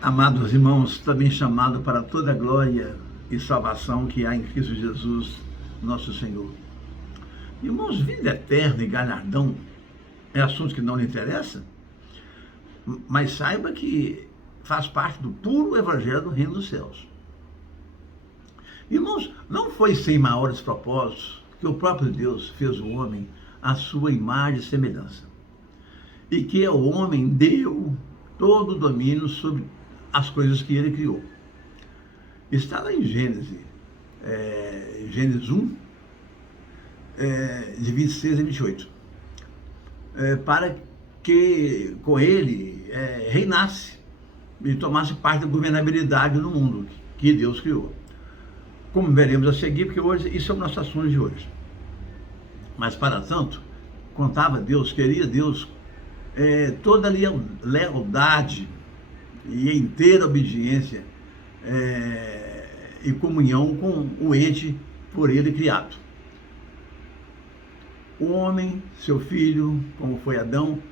Amados irmãos, também chamado para toda a glória e salvação que há em Cristo Jesus, nosso Senhor. Irmãos, vida eterna e galardão é assunto que não lhe interessa, mas saiba que faz parte do puro evangelho do reino dos céus. Irmãos, não foi sem maiores propósitos que o próprio Deus fez o homem à sua imagem e semelhança, e que ao homem deu todo o domínio sobre as coisas que ele criou. Está lá em Gênesis, Gênesis 1, de 26 a 28, para que com ele reinasse e tomasse parte da governabilidade do mundo que Deus criou. Como veremos a seguir, porque hoje isso é o nosso assunto de hoje. Mas para tanto, queria Deus toda a lealdade e inteira obediência e comunhão com o ente por ele criado. O homem, seu filho, como foi Adão,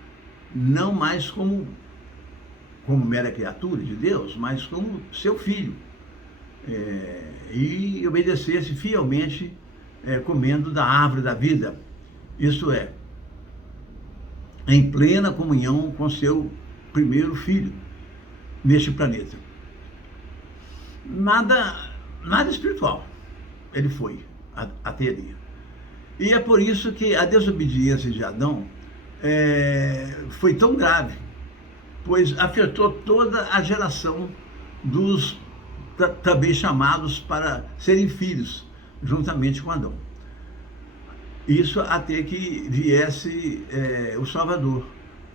não mais como mera criatura de Deus, mas como seu filho, e obedecesse fielmente, comendo da árvore da vida, isto é, em plena comunhão com seu primeiro filho neste planeta. Nada espiritual ele foi até ali. E é por isso que a desobediência de Adão foi tão grave, pois afetou toda a geração dos também chamados para serem filhos, juntamente com Adão. Isso até que viesse o Salvador,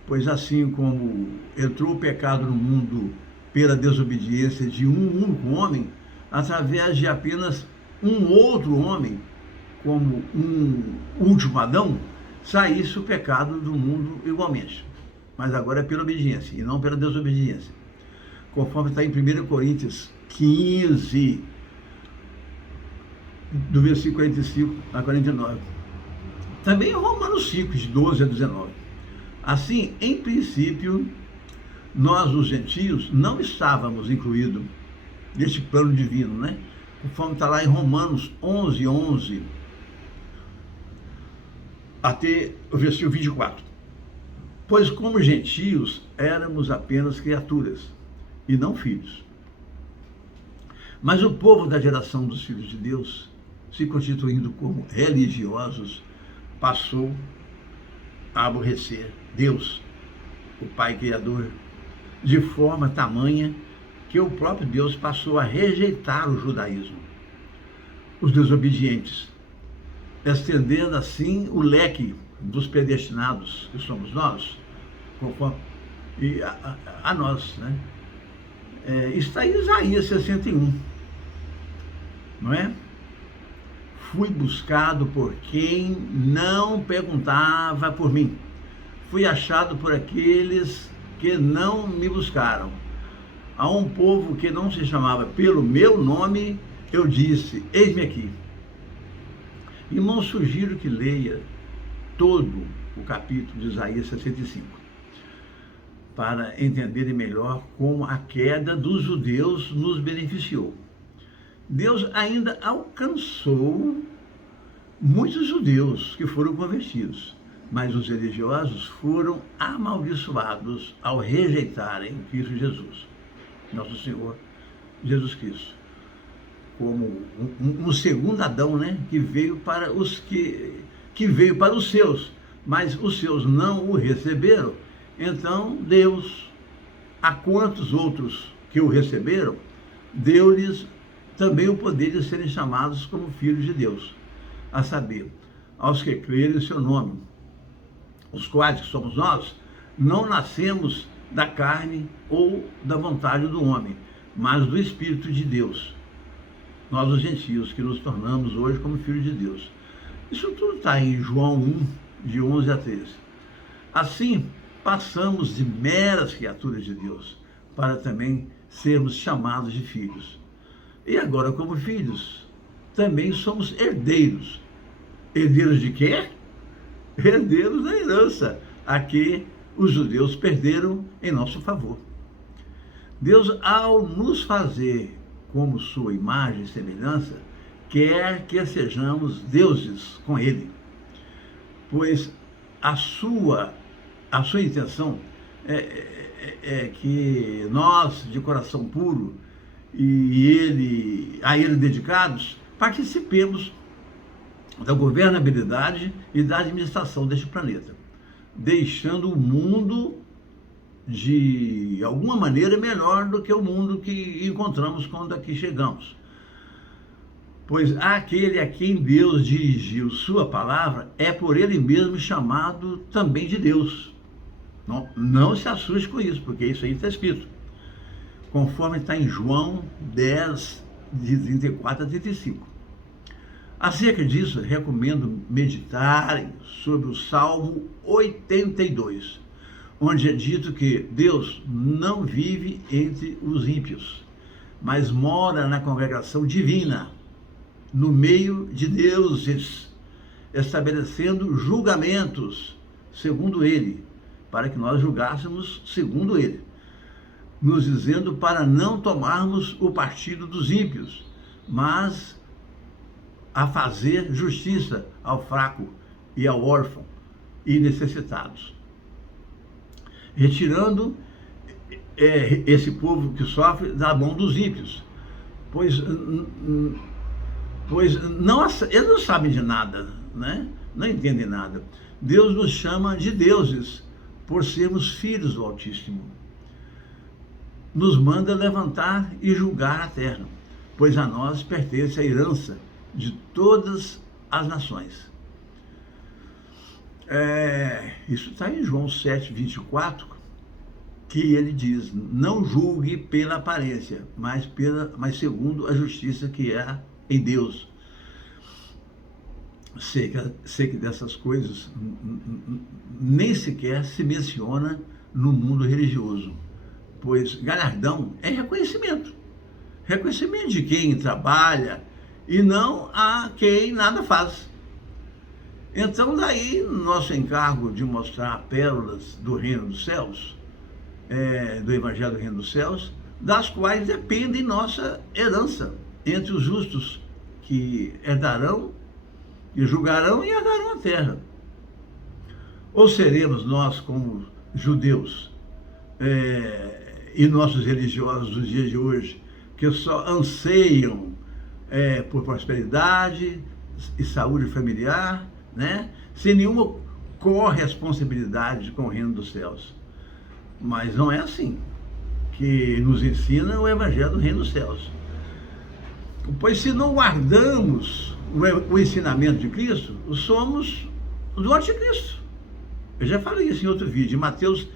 pois assim como entrou o pecado no mundo pela desobediência de um único homem, através de apenas um outro homem, como um último Adão, saísse o pecado do mundo igualmente. Mas agora é pela obediência e não pela desobediência. Conforme está em 1 Coríntios 15, do versículo 45 a 49. Também em Romanos 5, de 12 a 19. Assim, em princípio, nós, os gentios, não estávamos incluídos neste plano divino, né? Conforme está lá em Romanos 11, 11, até o versículo 24. Pois como gentios, éramos apenas criaturas, e não filhos. Mas o povo da geração dos filhos de Deus, se constituindo como religiosos, passou a aborrecer Deus, o Pai Criador, de forma tamanha que o próprio Deus passou a rejeitar o judaísmo, os desobedientes, estendendo assim o leque dos predestinados, que somos nós, conforme, e a nós, né? Está em Isaías 61, não é? Fui buscado por quem não perguntava por mim. Fui achado por aqueles que não me buscaram. A um povo que não se chamava pelo meu nome, eu disse, eis-me aqui. Irmão, sugiro que leia todo o capítulo de Isaías 65, para entenderem melhor como a queda dos judeus nos beneficiou. Deus ainda alcançou muitos judeus que foram convertidos, mas os religiosos foram amaldiçoados ao rejeitarem Cristo Jesus, nosso Senhor Jesus Cristo, como um segundo Adão, né, que veio para os que veio para os seus, mas os seus não o receberam. Então Deus, a quantos outros que o receberam, deu-lhes também o poder de serem chamados como filhos de Deus, a saber, aos que crerem em seu nome, os quais, que somos nós, não nascemos da carne ou da vontade do homem, mas do Espírito de Deus. Nós, os gentios, que nos tornamos hoje como filhos de Deus. Isso tudo está em João 1, de 11 a 13. Assim, passamos de meras criaturas de Deus, para também sermos chamados de filhos. E agora, como filhos, também somos herdeiros. Herdeiros de quê? Herdeiros da herança, a que os judeus perderam em nosso favor. Deus, ao nos fazer como sua imagem e semelhança, quer que sejamos deuses com Ele, pois a sua intenção é que nós, de coração puro, a Ele dedicados, participemos da governabilidade e da administração deste planeta, deixando o mundo de alguma maneira melhor do que o mundo que encontramos quando aqui chegamos. Pois aquele a quem Deus dirigiu sua palavra é por ele mesmo chamado também de Deus. Não se assuste com isso, porque isso aí está escrito, conforme está em João 10, de 34 a 35. Acerca disso, recomendo meditarem sobre o Salmo 82, onde é dito que Deus não vive entre os ímpios, mas mora na congregação divina, no meio de deuses, estabelecendo julgamentos segundo ele, para que nós julgássemos segundo ele, nos dizendo para não tomarmos o partido dos ímpios, mas a fazer justiça ao fraco e ao órfão e necessitados, retirando esse povo que sofre da mão dos ímpios, pois não, eles não sabem de nada, né? Não entendem nada. Deus nos chama de deuses por sermos filhos do Altíssimo. Nos manda levantar e julgar a terra, pois a nós pertence a herança de todas as nações. Isso está em João 7, 24, que ele diz: não julgue pela aparência, mas segundo a justiça que é em Deus. Sei que dessas coisas nem sequer se menciona no mundo religioso, pois galardão é reconhecimento de quem trabalha e não a quem nada faz. Então daí nosso encargo de mostrar pérolas do reino dos céus, do evangelho do reino dos céus, das quais depende nossa herança entre os justos, que herdarão e julgarão e herdarão a terra. Ou seremos nós, como judeus e nossos religiosos dos dias de hoje, que só anseiam por prosperidade e saúde familiar, né? Sem nenhuma corresponsabilidade com o reino dos céus. Mas não é assim que nos ensina o evangelho do reino dos céus. Pois se não guardamos o ensinamento de Cristo, somos do anticristo. Eu já falei isso em outro vídeo, em Mateus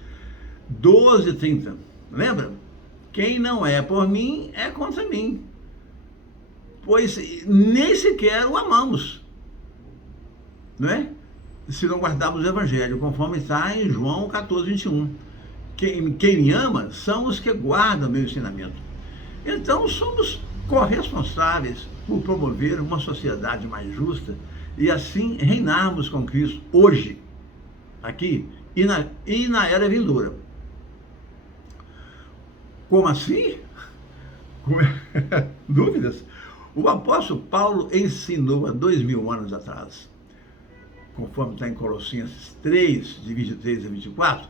12, 30. Lembra? Quem não é por mim é contra mim, pois nem sequer o amamos, não é? Se não guardarmos o evangelho, conforme está em João 14, 21. Quem me ama são os que guardam meu ensinamento. Então somos corresponsáveis por promover uma sociedade mais justa e assim reinarmos com Cristo hoje, aqui e na era vindoura. Como assim? Dúvidas? O apóstolo Paulo ensinou há 2000 anos atrás, conforme está em Colossenses 3, de 23 a 24,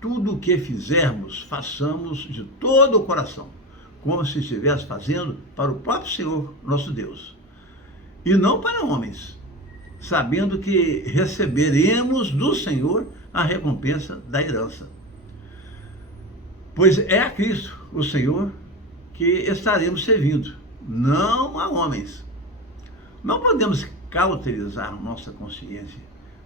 tudo o que fizermos, façamos de todo o coração, como se estivesse fazendo para o próprio Senhor, nosso Deus, e não para homens, sabendo que receberemos do Senhor a recompensa da herança. Pois é a Cristo, o Senhor, que estaremos servindo, não a homens. Não podemos cauterizar nossa consciência,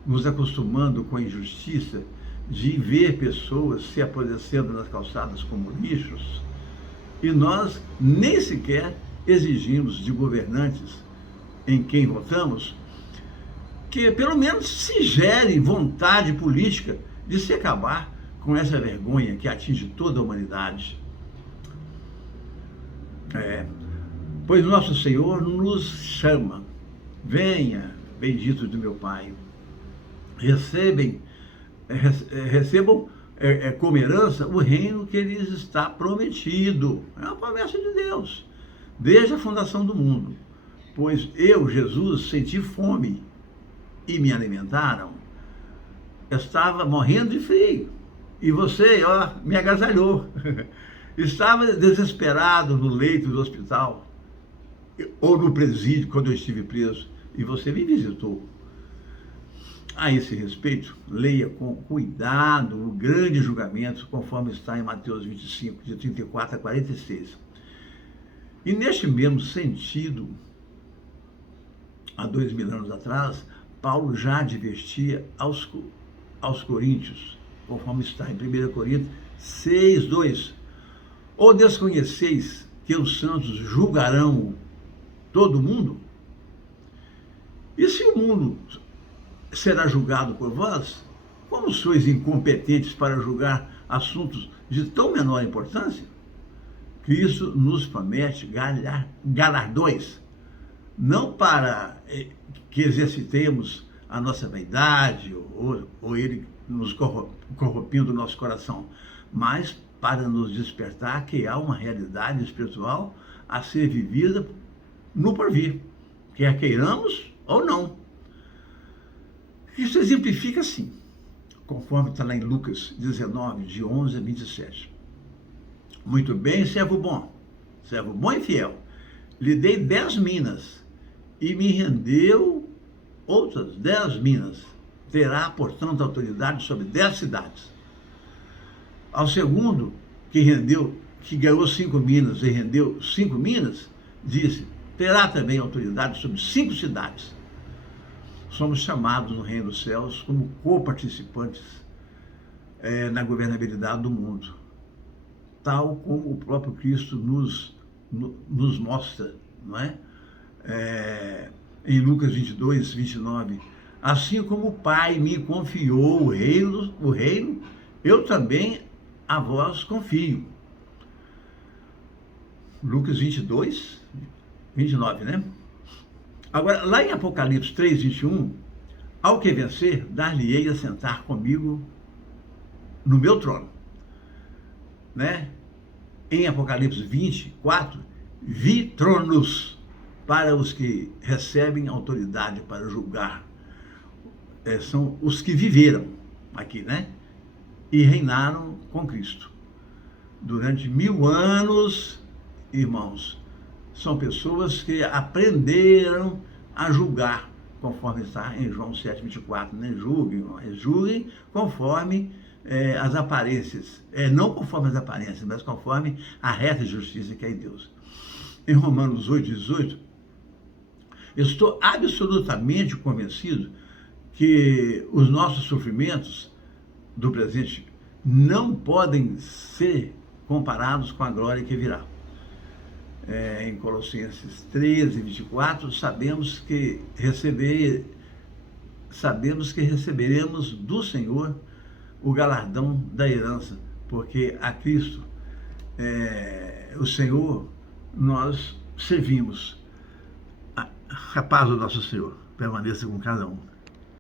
nos acostumando com a injustiça de ver pessoas se apodrecendo nas calçadas como lixos, e nós nem sequer exigimos de governantes em quem votamos que pelo menos se gere vontade política de se acabar com essa vergonha que atinge toda a humanidade. Pois nosso Senhor nos chama: venha, bendito do meu Pai, recebam como herança o reino que lhes está prometido. É uma promessa de Deus, desde a fundação do mundo. Pois eu, Jesus, senti fome e me alimentaram. Eu estava morrendo de frio e você, ó, me agasalhou. Estava desesperado no leito do hospital ou no presídio quando eu estive preso e você me visitou. A esse respeito, leia com cuidado o grande julgamento, conforme está em Mateus 25, de 34 a 46. E neste mesmo sentido, há 2000 anos atrás, Paulo já advertia aos coríntios, conforme está em 1 Coríntios 6, 2. Ou desconheceis que os santos julgarão todo mundo? E se o mundo será julgado por vós, como sois incompetentes para julgar assuntos de tão menor importância? Cristo nos promete galardões, não para que exercitemos a nossa vaidade ou ele nos corrompindo o nosso coração, mas para nos despertar que há uma realidade espiritual a ser vivida no porvir, quer queiramos ou não. Isso exemplifica assim, conforme está lá em Lucas 19, de 11 a 27. Muito bem, servo bom e fiel, lhe dei 10 minas e me rendeu outras 10 minas. Terá, portanto, autoridade sobre 10 cidades. Ao segundo, que ganhou 5 minas e rendeu 5 minas, disse, terá também autoridade sobre 5 cidades. Somos chamados no reino dos céus como coparticipantes na governabilidade do mundo, tal como o próprio Cristo nos mostra, não é? Em Lucas 22, 29, assim como o Pai me confiou o reino, eu também a vós confio. Lucas 22, 29, né? Agora, lá em Apocalipse 3, 21, ao que vencer, dar-lhe-ei a sentar comigo no meu trono, né? Em Apocalipse 24, vi tronos para os que recebem autoridade para julgar. São os que viveram aqui, né? E reinaram com Cristo. Durante 1000 anos, irmãos, são pessoas que aprenderam a julgar, conforme está em João 7, 24, né? Julguem conforme as aparências, não conforme as aparências, mas conforme a reta justiça que é em Deus. Em Romanos 8, 18, eu estou absolutamente convencido que os nossos sofrimentos do presente não podem ser comparados com a glória que virá. Em Colossenses 13, 24, sabemos que receberemos do Senhor o galardão da herança, porque a Cristo, o Senhor, nós servimos. A paz do nosso Senhor permaneça com cada um.